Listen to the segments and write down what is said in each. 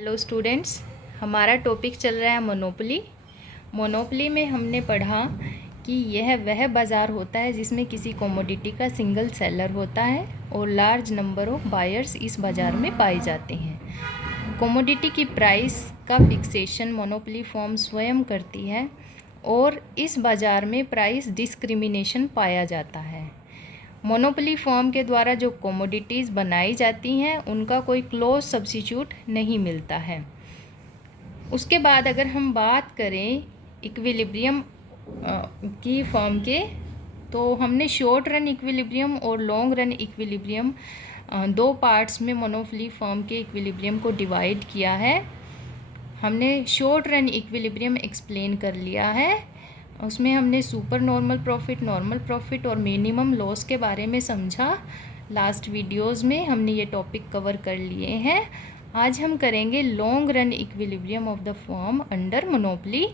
Hello students, हमारा topic चल रहा है मोनोपोली। मोनोपोली में हमने पढ़ा कि यह वह बाज़ार होता है जिसमें किसी कमोडिटी का सिंगल सेलर होता है और लार्ज नंबर ऑफ बायर्स इस बाज़ार में पाए जाते हैं। कमोडिटी की प्राइस का फिक्सेशन मोनोपोली फर्म स्वयं करती है और इस बाज़ार में प्राइस डिस्क्रिमिनेशन पाया जाता है। मोनोपोली फर्म के द्वारा जो कमोडिटीज़ बनाई जाती हैं उनका कोई क्लोज सब्स्टिट्यूट नहीं मिलता है। उसके बाद अगर हम बात करें इक्विलिब्रियम की फर्म के, तो हमने शॉर्ट रन इक्विलिब्रियम और लॉन्ग रन इक्विलिब्रियम दो पार्ट्स में मोनोपोली फर्म के इक्विलिब्रियम को डिवाइड किया है। हमने शॉर्ट रन इक्विलिब्रियम एक्सप्लेन कर लिया है, उसमें हमने सुपर नॉर्मल प्रॉफिट और मिनिमम लॉस के बारे में समझा। लास्ट वीडियोस में हमने ये टॉपिक कवर कर लिए हैं। आज हम करेंगे long run equilibrium of the firm under monopoly,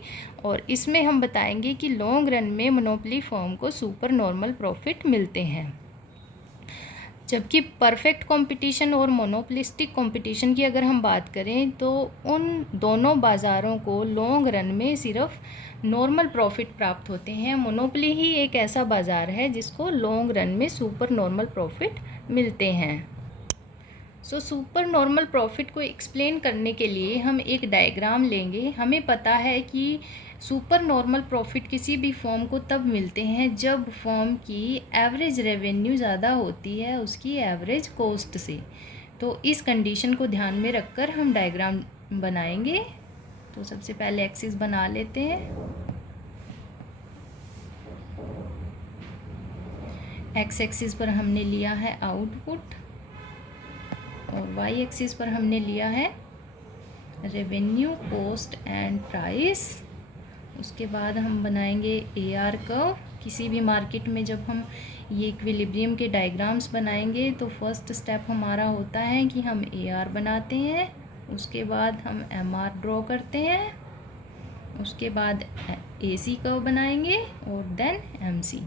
और इसमें हम बताएंगे कि लॉन्ग रन में मोनोपोली फर्म को सुपर नॉर्मल प्रॉफिट मिलते हैं, जबकि परफेक्ट कंपटीशन और मोनोपोलिस्टिक कंपटीशन की अगर हम बात करें तो उन दोनों बाज़ारों को लॉन्ग रन में सिर्फ नॉर्मल प्रॉफिट प्राप्त होते हैं। मोनोपोली ही एक ऐसा बाज़ार है जिसको लॉन्ग रन में सुपर नॉर्मल प्रॉफिट मिलते हैं। सुपर नॉर्मल प्रॉफिट को एक्सप्लेन करने के लिए हम एक डायग्राम लेंगे। हमें पता है कि सुपर नॉर्मल प्रॉफिट किसी भी फर्म को तब मिलते हैं जब फर्म की एवरेज रेवेन्यू ज़्यादा होती है उसकी एवरेज कॉस्ट से। तो इस कंडीशन को ध्यान में रखकर हम डायग्राम बनाएंगे। तो सबसे पहले एक्सिस बना लेते हैं। एक्स एक्सिस पर हमने लिया है आउटपुट और वाई एक्सिस पर हमने लिया है रेवेन्यू, कॉस्ट एंड प्राइस। उसके बाद हम बनाएंगे AR कर्व। किसी भी मार्केट में जब हम ये इक्विलिब्रियम के डायग्राम्स बनाएंगे तो फर्स्ट स्टेप हमारा होता है कि हम AR बनाते हैं, उसके बाद हम MR ड्रॉ करते हैं, उसके बाद AC कर्व बनाएंगे और देन MC।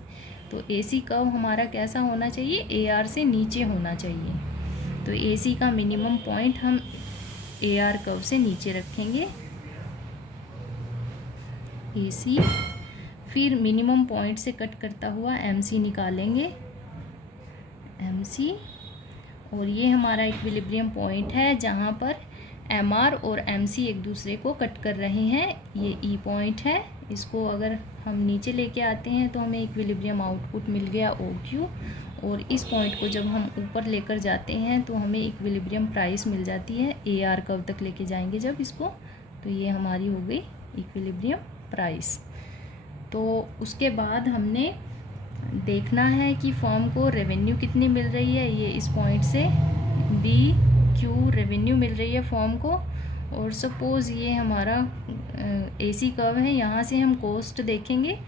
तो AC कर्व हमारा कैसा होना चाहिए? AR से नीचे होना चाहिए। तो AC का मिनिमम पॉइंट हम AR कर्व से नीचे रखेंगे, AC, फिर मिनिमम पॉइंट से कट करता हुआ MC निकालेंगे, MC, और ये हमारा इक्विलिब्रियम पॉइंट है जहाँ पर MR और MC एक दूसरे को कट कर रहे हैं। ये E पॉइंट है। इसको अगर हम नीचे लेके आते हैं तो हमें इक्विलिब्रियम आउटपुट मिल गया OQ, और इस पॉइंट को जब हम ऊपर लेकर जाते हैं तो हमें इक्विलिब्रियम प्राइस मिल जाती है। AR कर्व तक लेके जाएंगे जब इसको, तो ये हमारी हो गई इक्विलिब्रियम प्राइस। तो उसके बाद हमने देखना है कि फर्म को रेवेन्यू कितनी मिल रही है। ये इस पॉइंट से BQ रेवेन्यू मिल रही है फर्म को, और सपोज़ ये हमारा AC कर्व है, यहाँ से हम कॉस्ट देखेंगे।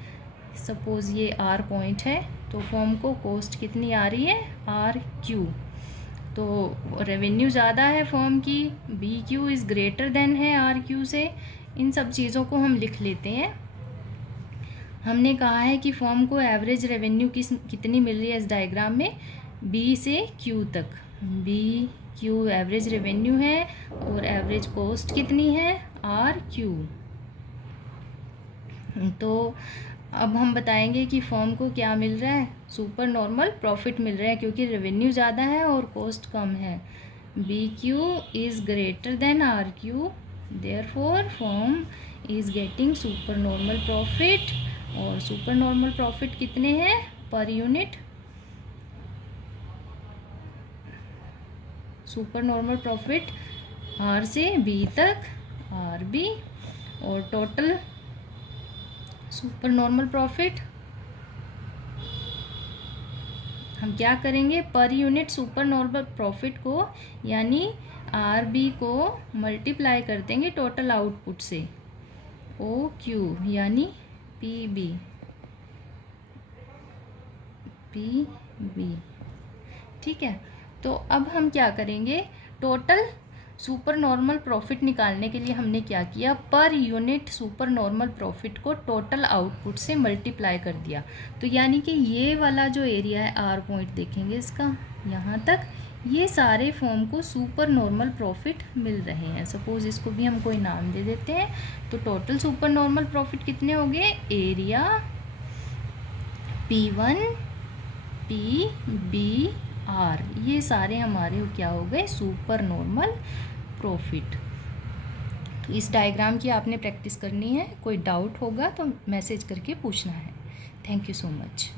सपोज़ ये R पॉइंट है तो फर्म को कॉस्ट कितनी आ रही है? RQ। तो रेवेन्यू ज़्यादा है फर्म की, BQ इज़ ग्रेटर देन है RQ से। इन सब चीज़ों को हम लिख लेते हैं। हमने कहा है कि फर्म को एवरेज रेवेन्यू कितनी मिल रही है इस डायग्राम में? B से Q तक। BQ एवरेज रेवेन्यू है और एवरेज कॉस्ट कितनी है? RQ। तो अब हम बताएंगे कि फर्म को क्या मिल रहा है? सुपर नॉर्मल प्रॉफिट मिल रहा है क्योंकि रेवेन्यू ज़्यादा है और कॉस्ट कम है। BQ is greater than RQ, therefore firm is getting super normal profit. और सुपर नॉर्मल प्रॉफिट कितने हैं per unit? Super normal profit R से B तक, RB, और टोटल सुपर नॉर्मल प्रॉफिट हम क्या करेंगे? Per unit super normal profit को यानी RB को मल्टीप्लाई कर देंगे टोटल आउटपुट से, OQ यानी PB। ठीक है। तो अब हम क्या करेंगे? टोटल सुपर नॉर्मल प्रॉफिट निकालने के लिए हमने क्या किया? Per unit super normal profit को टोटल आउटपुट से मल्टीप्लाई कर दिया। तो यानी कि ये वाला जो एरिया है R पॉइंट देखेंगे इसका यहाँ तक, ये सारे फॉर्म को सुपर नॉर्मल प्रॉफिट मिल रहे हैं। सपोज इसको भी हम कोई नाम दे देते हैं, तो टोटल सुपर नॉर्मल प्रॉफिट कितने हो गए, एरिया P1 PBR, ये सारे हमारे क्या हो गए, सुपर नॉर्मल प्रॉफिट। तो इस डायग्राम की आपने प्रैक्टिस करनी है, कोई डाउट होगा तो मैसेज करके पूछना है। Thank you so much.